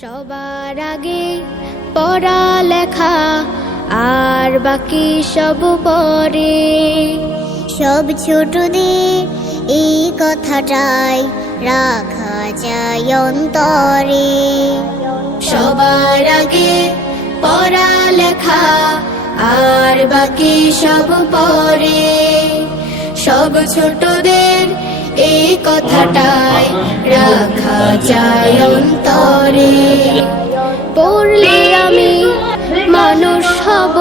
সবার আগে পড়ালেখা আর বাকি সব পরে। সব ছোটদের এই কথাটাই রাখা যায় অন্তরে। সবার আগে পড়ালেখা আর বাকি সব পরে। সব ছোটদের এই কথাটাই রাখা যায় হব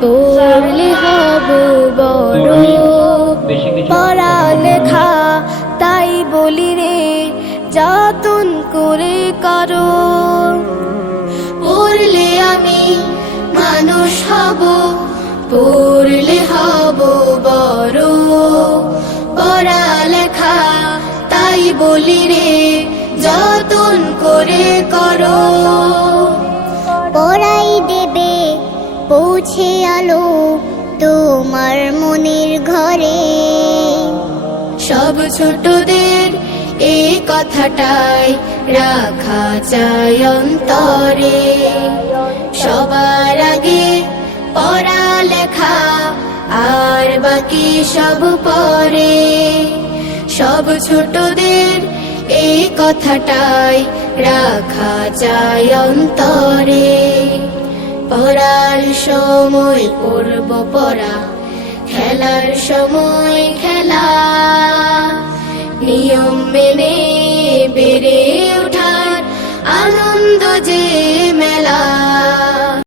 পড়লে হব বড়। পড়ালেখা তাই বলি রে যতন করে করো। পড়লে আমি মানুষ হব পড়লে হব বড়। পড়ালেখা তাই বলি রে যতন করে করো। পৌঁছে আলো তোমার মনের ঘরে। সব ছোটদের এই কথাটাই রাখা চাই অন্তরে। সবার আগে পড়ালেখা, আর বাকি সব পরে। সব ছোটদের এই কথাটাই রাখা চাই অন্তরে। সময় করব পড়া। খেলার সময় খেলা। নিয়ম মেনে বেড়ে ওঠার আনন্দ যে